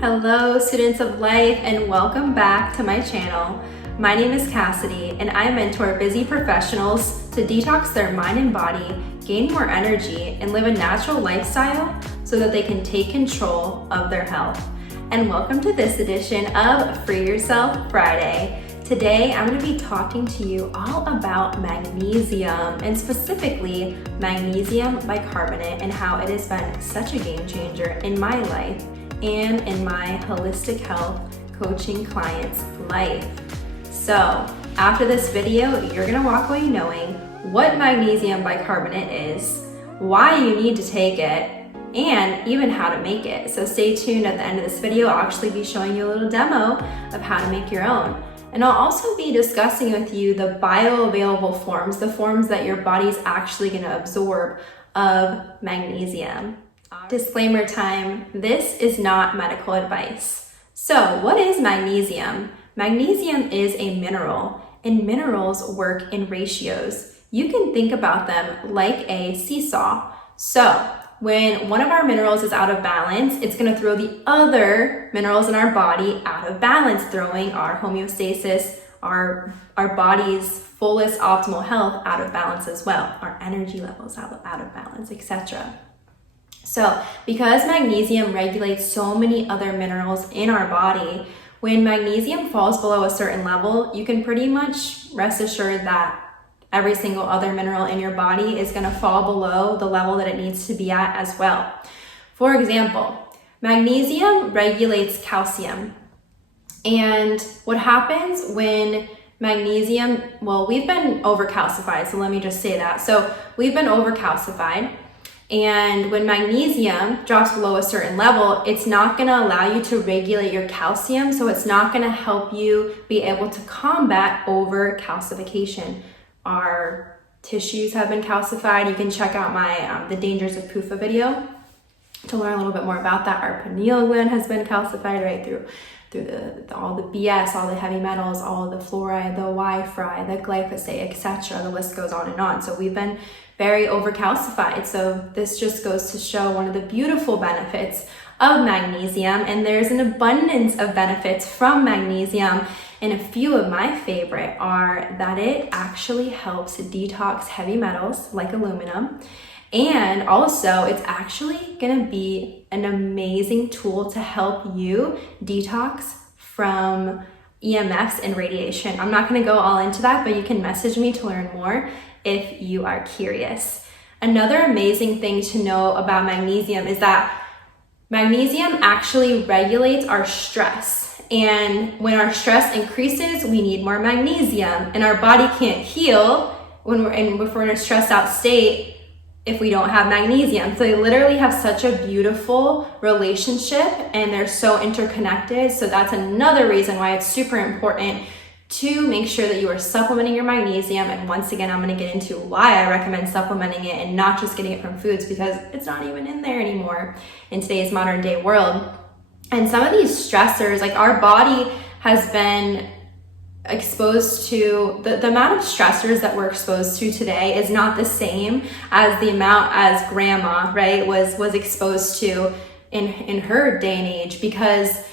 Hello students of life, and welcome back to my channel. My name is Cassidy and I mentor busy professionals to detox their mind and body, gain more energy, and live a natural lifestyle so that they can take control of their health. And welcome to this edition of Free Yourself Friday. Today I'm going to be talking to you all about magnesium, and specifically magnesium bicarbonate, and how it has been such a game changer in my life and in my holistic health coaching clients' life. So after this video, you're gonna walk away knowing what magnesium bicarbonate is, why you need to take it, and even how to make it. So stay tuned. At the end of this video, I'll actually be showing you a little demo of how to make your own. And I'll also be discussing with you the bioavailable forms, the forms that your body's actually gonna absorb of magnesium. Disclaimer time, this is not medical advice. So what is magnesium? Magnesium is a mineral, and minerals work in ratios. You can think about them like a seesaw. So when one of our minerals is out of balance, it's going to throw the other minerals in our body out of balance, throwing our homeostasis, our body's fullest optimal health out of balance as well, our energy levels out of balance, etc. So because magnesium regulates so many other minerals in our body, when magnesium falls below a certain level, you can pretty much rest assured that every single other mineral in your body is going to fall below the level that it needs to be at as well. For example, magnesium regulates calcium. And what happens when magnesium, well, we've been overcalcified, so let me just say that. So we've been overcalcified. And when magnesium drops below a certain level, it's not going to allow you to regulate your calcium, so it's not going to help you be able to combat overcalcification. Our tissues have been calcified. You can check out my The Dangers of PUFA video to learn a little bit more about that. Our pineal gland has been calcified right through all the BS, all the heavy metals, all the fluoride, the 𝗀𝗲𝗃, the glyphosate, etc. The list goes on and on. So we've been very overcalcified. So this just goes to show one of the beautiful benefits of magnesium, and there's an abundance of benefits from magnesium. And a few of my favorite are that it actually helps detox heavy metals like aluminum. And also it's actually gonna be an amazing tool to help you detox from EMFs and radiation. I'm not gonna go all into that, but you can message me to learn more if you are curious. Another amazing thing to know about magnesium is that magnesium actually regulates our stress. And when our stress increases, we need more magnesium, and our body can't heal if we're in a stressed out state if we don't have magnesium. So they literally have such a beautiful relationship, and they're so interconnected. So that's another reason why it's super important to make sure that you are supplementing your magnesium. And once again, I'm going to get into why I recommend supplementing it and not just getting it from foods, because it's not even in there anymore in today's modern day world. And some of these stressors, like our body has been exposed to, the amount of stressors that we're exposed to today is not the same as the amount as grandma, right, was exposed to in her day and age. Because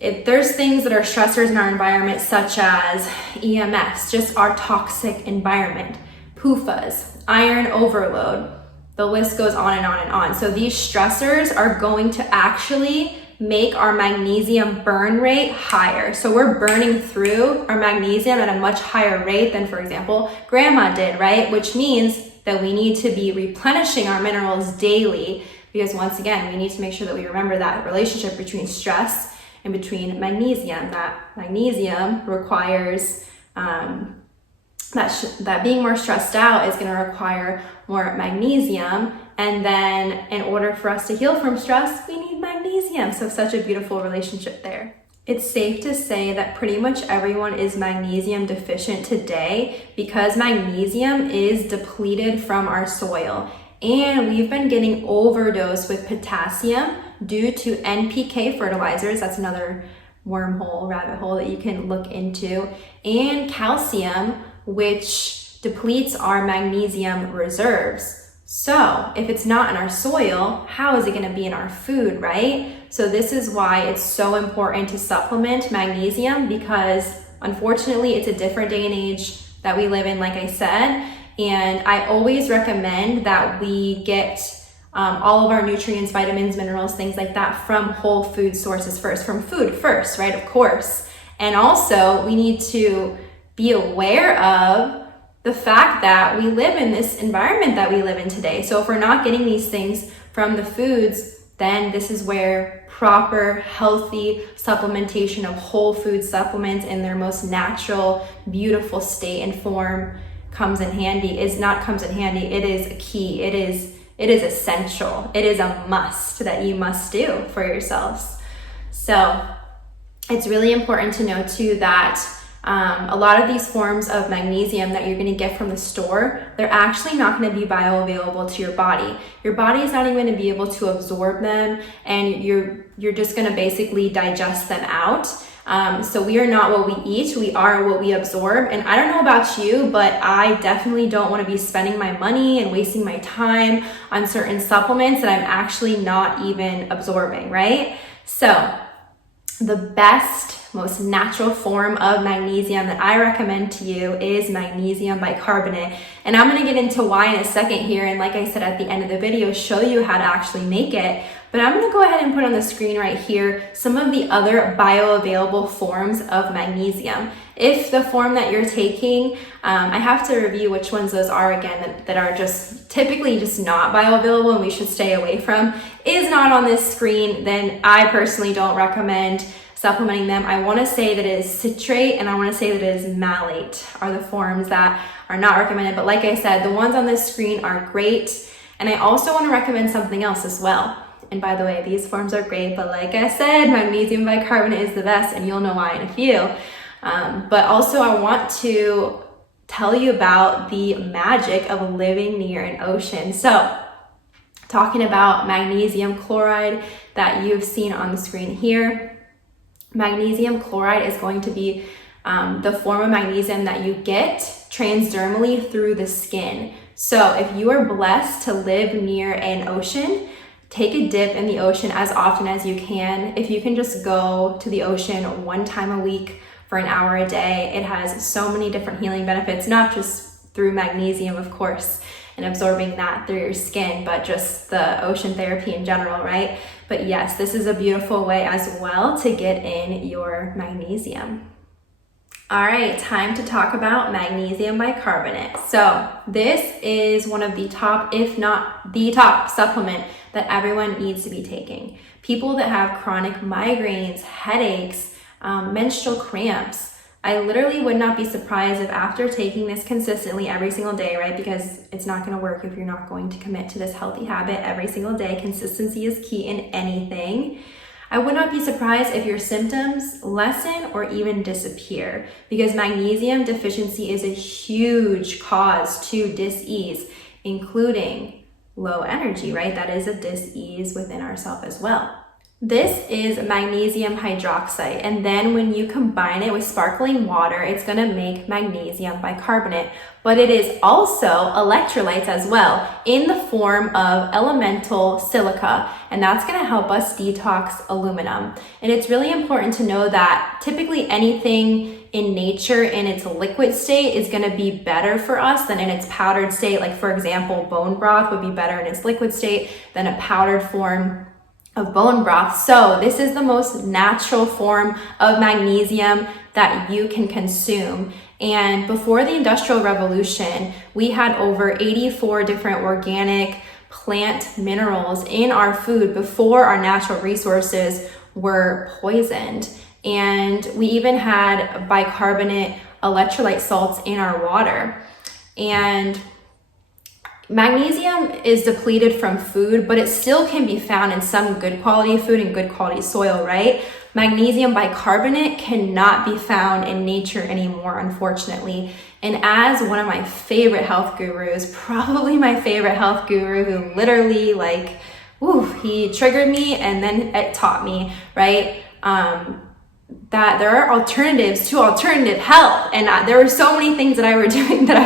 if there's things that are stressors in our environment, such as EMFs, just our toxic environment, PUFAs, iron overload, the list goes on and on and on. So these stressors are going to actually make our magnesium burn rate higher. So we're burning through our magnesium at a much higher rate than, for example, grandma did, right? Which means that we need to be replenishing our minerals daily, because once again, we need to make sure that we remember that relationship between stress and between magnesium. That magnesium requires, that being more stressed out is going to require more magnesium. And then in order for us to heal from stress, we need magnesium. So such a beautiful relationship there. It's safe to say that pretty much everyone is magnesium deficient today, because magnesium is depleted from our soil. And we've been getting overdosed with potassium due to NPK fertilizers. That's another wormhole, rabbit hole that you can look into. And calcium, which depletes our magnesium reserves. So if it's not in our soil, how is it going to be in our food, right? So this is why it's so important to supplement magnesium, because unfortunately it's a different day and age that we live in, like I said. And I always recommend that we get all of our nutrients, vitamins, minerals, things like that from whole food sources first, from food first, right? Of course. And also we need to be aware of the fact that we live in this environment that we live in today. So if we're not getting these things from the foods, then this is where proper, healthy supplementation of whole food supplements in their most natural, beautiful state and form comes in handy. It is a key. It is essential. It is a must that you must do for yourselves. So it's really important to know too that a lot of these forms of magnesium that you're going to get from the store, they're actually not going to be bioavailable to your body. Your body is not even going to be able to absorb them, and you're just going to basically digest them out. So we are not what we eat, we are what we absorb. And I don't know about you, but I definitely don't want to be spending my money and wasting my time on certain supplements that I'm actually not even absorbing, right? So the best, most natural form of magnesium that I recommend to you is magnesium bicarbonate. And I'm going to get into why in a second here. And like I said at the end of the video, show you how to actually make it. But I'm going to go ahead and put on the screen right here some of the other bioavailable forms of magnesium. If the form that you're taking, I have to review which ones those are again that are just typically just not bioavailable and we should stay away from, is not on this screen, then I personally don't recommend supplementing them. I want to say that it is citrate and I want to say that it is malate are the forms that are not recommended. But like I said, the ones on this screen are great. And I also want to recommend something else as well. And by the way, these forms are great, but like I said, magnesium bicarbonate is the best, and you'll know why in a few. But also I want to tell you about the magic of living near an ocean. So talking about magnesium chloride that you've seen on the screen here, magnesium chloride is going to be the form of magnesium that you get transdermally through the skin. So if you are blessed to live near an ocean, take a dip in the ocean as often as you can. If you can just go to the ocean one time a week for an hour a day, it has so many different healing benefits, not just through magnesium, of course, and absorbing that through your skin, but just the ocean therapy in general, right? But yes, this is a beautiful way as well to get in your magnesium. All right, time to talk about magnesium bicarbonate. So this is one of the top, if not the top supplement that everyone needs to be taking. People that have chronic migraines, headaches, menstrual cramps. I literally would not be surprised if after taking this consistently every single day, right? Because it's not going to work if you're not going to commit to this healthy habit every single day. Consistency is key in anything. I would not be surprised if your symptoms lessen or even disappear, because magnesium deficiency is a huge cause to dis-ease, including low energy, right? That is a dis-ease within ourselves as well. This is magnesium hydroxide, and then when you combine it with sparkling water, it's going to make magnesium bicarbonate. But it is also electrolytes as well in the form of elemental silica, and that's going to help us detox aluminum. And it's really important to know that typically anything in nature in its liquid state is going to be better for us than in its powdered state. Like for example, bone broth would be better in its liquid state than a powdered form of bone broth. So this is the most natural form of magnesium that you can consume. And before the Industrial Revolution, we had over 84 different organic plant minerals in our food before our natural resources were poisoned. And we even had bicarbonate electrolyte salts in our water. And magnesium is depleted from food, but it still can be found in some good quality food and good quality soil, right? Magnesium bicarbonate cannot be found in nature anymore, unfortunately. And as one of my favorite health gurus, probably my favorite health guru who literally he triggered me and then it taught me, right? that there are alternatives to alternative health. And there were so many things that I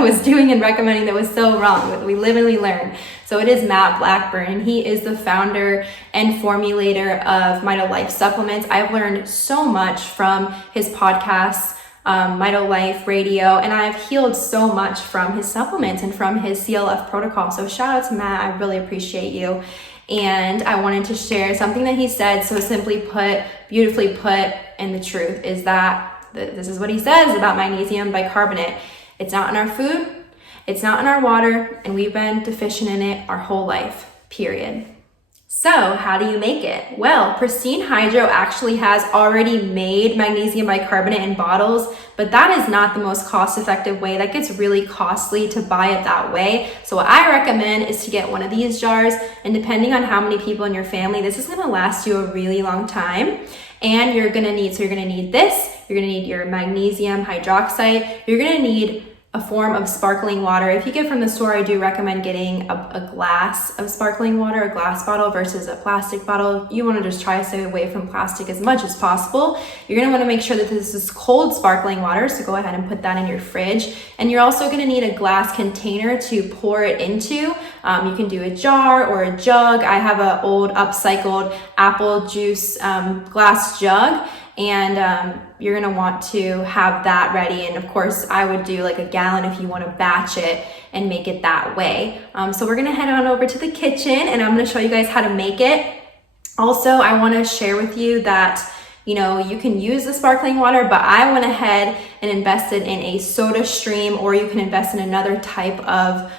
was doing and recommending that was so wrong. We live and we learn. So it is Matt Blackburn, and he is the founder and formulator of 𝗀𝗏�life supplements. I've learned so much from his podcasts, 𝗀𝗏�life Radio, and I've healed so much from his supplements and from his CLF protocol. So shout out to Matt, I really appreciate you. And I wanted to share something that he said, so simply put, beautifully put, and the truth is that this is what he says about magnesium bicarbonate. It's not in our food, it's not in our water, and we've been deficient in it our whole life, period. So how do you make it? Well, Pristine Hydro actually has already made magnesium bicarbonate in bottles, but that is not the most cost-effective way. That gets really costly to buy it that way. So what I recommend is to get one of these jars, and depending on how many people in your family, this is gonna last you a really long time. And you're gonna need this, you're gonna need your magnesium hydroxide, you're gonna need a form of sparkling water. If you get from the store, I do recommend getting a glass of sparkling water, a glass bottle versus a plastic bottle. You want to just try to stay away from plastic as much as possible. You're going to want to make sure that this is cold sparkling water, so go ahead and put that in your fridge. And you're also going to need a glass container to pour it into. You can do a jar or a jug. I have an old upcycled apple juice glass jug. And you're gonna want to have that ready. And of course, I would do like a gallon if you wanna batch it and make it that way. So we're gonna head on over to the kitchen, and I'm gonna show you guys how to make it. Also, I wanna share with you that you can use the sparkling water, but I went ahead and invested in a soda stream, or you can invest in another type of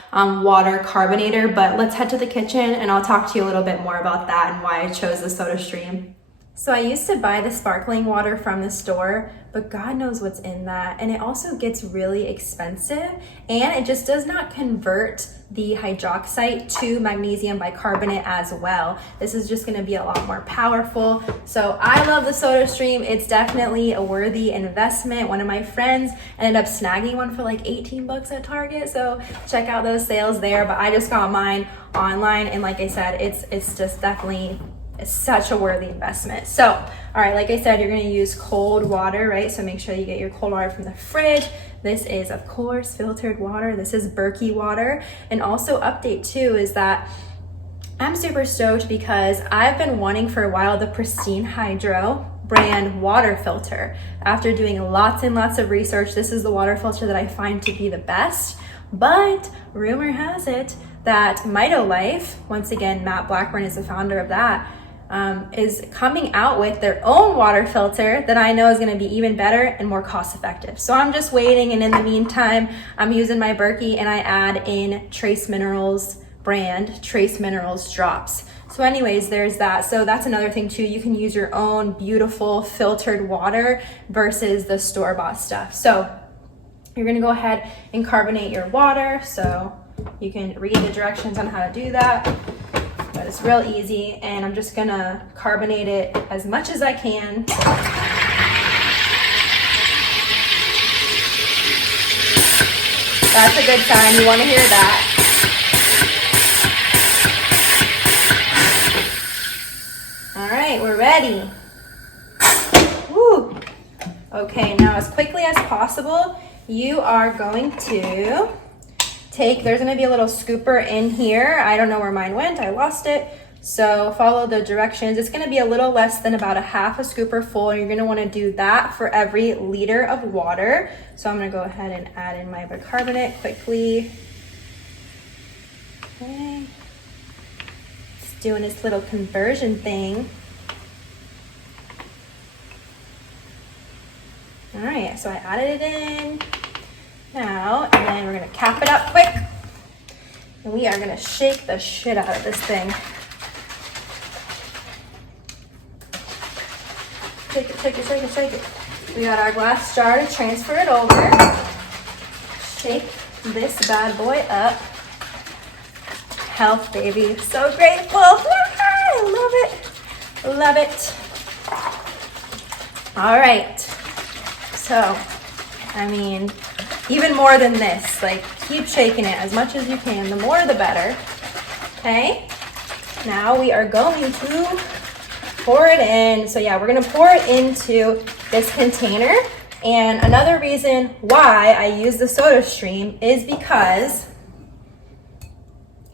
water carbonator. But let's head to the kitchen and I'll talk to you a little bit more about that and why I chose the soda stream. So I used to buy the sparkling water from the store, but God knows what's in that. And it also gets really expensive, and it just does not convert the hydroxide to magnesium bicarbonate as well. This is just gonna be a lot more powerful. So I love the soda stream. It's definitely a worthy investment. One of my friends ended up snagging one for like 18 bucks at Target. So check out those sales there. But I just got mine online, and like I said, it's just definitely such a worthy investment. So, all right, like I said, you're gonna use cold water, right? So make sure you get your cold water from the fridge. This is, of course, filtered water. This is Berkey water. And also update too is that I'm super stoked because I've been wanting for a while the Pristine Hydro brand water filter. After doing lots and lots of research, this is the water filter that I find to be the best. But rumor has it that 𝗀𝗏�life, once again, Matt Blackburn is the founder of that, is coming out with their own water filter that I know is going to be even better and more cost effective. So I'm just waiting, and in the meantime, I'm using my Berkey, and I add in Trace Minerals brand Trace Minerals drops. So anyways, there's that. So that's another thing too. You can use your own beautiful filtered water versus the store-bought stuff. So you're going to go ahead and carbonate your water. So you can read the directions on how to do that. But it's real easy, and I'm just gonna carbonate it as much as I can. That's a good sign. You want to hear that. All right, we're ready. Woo. Okay, now as quickly as possible, you are going to there's gonna be a little scooper in here. I don't know where mine went, I lost it. So follow the directions. It's gonna be a little less than about a half a scooper full. You're gonna wanna do that for every liter of water. So I'm gonna go ahead and add in my bicarbonate quickly. Okay. It's doing this little conversion thing. All right, so I added it in. Now, and then we're gonna cap it up quick. And we are gonna shake the shit out of this thing. Shake it, shake it, shake it, shake it. We got our glass jar to transfer it over. Shake this bad boy up. Health, baby. So grateful. I love it. Love it. All right. So, I mean, even more than this, like keep shaking it as much as you can. The more the better. Okay. Now we are going to pour it in. So yeah, we're gonna pour it into this container. And another reason why I use the soda stream is because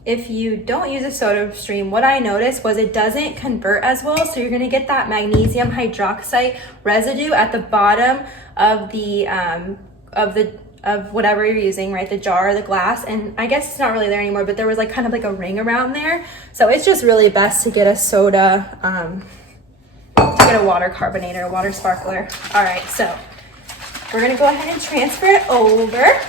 if you don't use a soda stream, what I noticed was it doesn't convert as well. So you're gonna get that magnesium hydroxide residue at the bottom of the of whatever you're using, right? The jar or the glass. And I guess it's not really there anymore, but there was like kind of like a ring around there. So it's just really best to get a soda, to get a water carbonator, a water sparkler. All right, so we're gonna go ahead and transfer it over.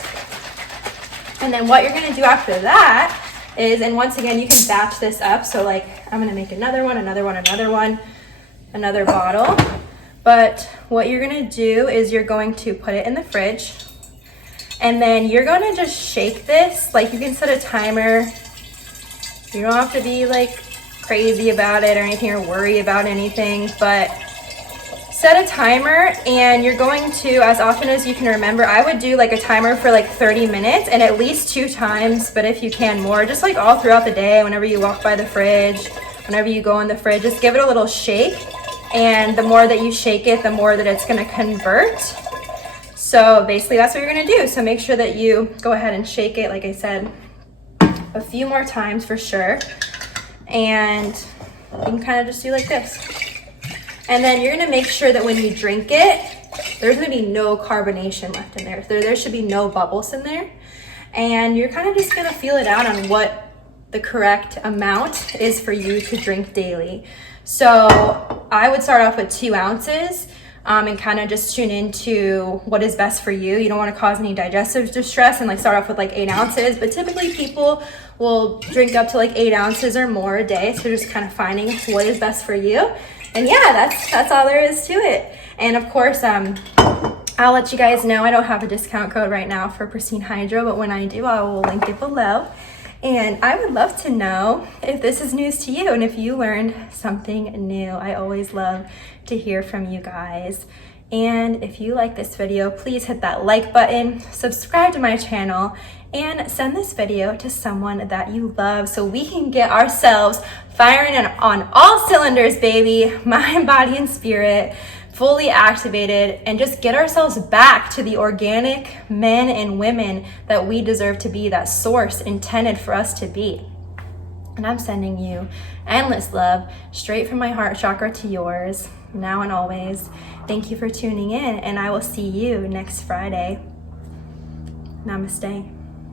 And then what you're gonna do after that is, and once again, you can batch this up. So like, I'm gonna make another one, another bottle. But what you're gonna do is you're going to put it in the fridge, and then you're gonna just shake this. Like, you can set a timer. You don't have to be like crazy about it or anything, or worry about anything, but set a timer, and you're going to, as often as you can remember, I would do like a timer for like 30 minutes and at least 2 times, but if you can more, just like all throughout the day, whenever you walk by the fridge, whenever you go in the fridge, just give it a little shake. And the more that you shake it, the more that it's gonna convert. So basically that's what you're gonna do. So make sure that you go ahead and shake it, like I said, a few more times for sure. And you can kind of just do like this. And then you're gonna make sure that when you drink it, there's gonna be no carbonation left in there. There should be no bubbles in there. And you're kind of just gonna feel it out on what the correct amount is for you to drink daily. So I would start off with 2 ounces and kind of just tune into what is best for you. You don't wanna cause any digestive distress and like start off with like 8 ounces, but typically people will drink up to like 8 ounces or more a day. So just kind of finding what is best for you. And yeah, that's all there is to it. And of course, I'll let you guys know I don't have a discount code right now for Pristine Hydro, but when I do, I will link it below. And I would love to know if this is news to you and if you learned something new. I always love to hear from you guys. And if you like this video, please hit that like button, subscribe to my channel, and send this video to someone that you love so we can get ourselves firing on all cylinders, baby, mind, body, and spirit, fully activated, and just get ourselves back to the organic men and women that we deserve to be, that source intended for us to be. And I'm sending you endless love straight from my heart chakra to yours, now and always. Thank you for tuning in, and I will see you next Friday. Namaste.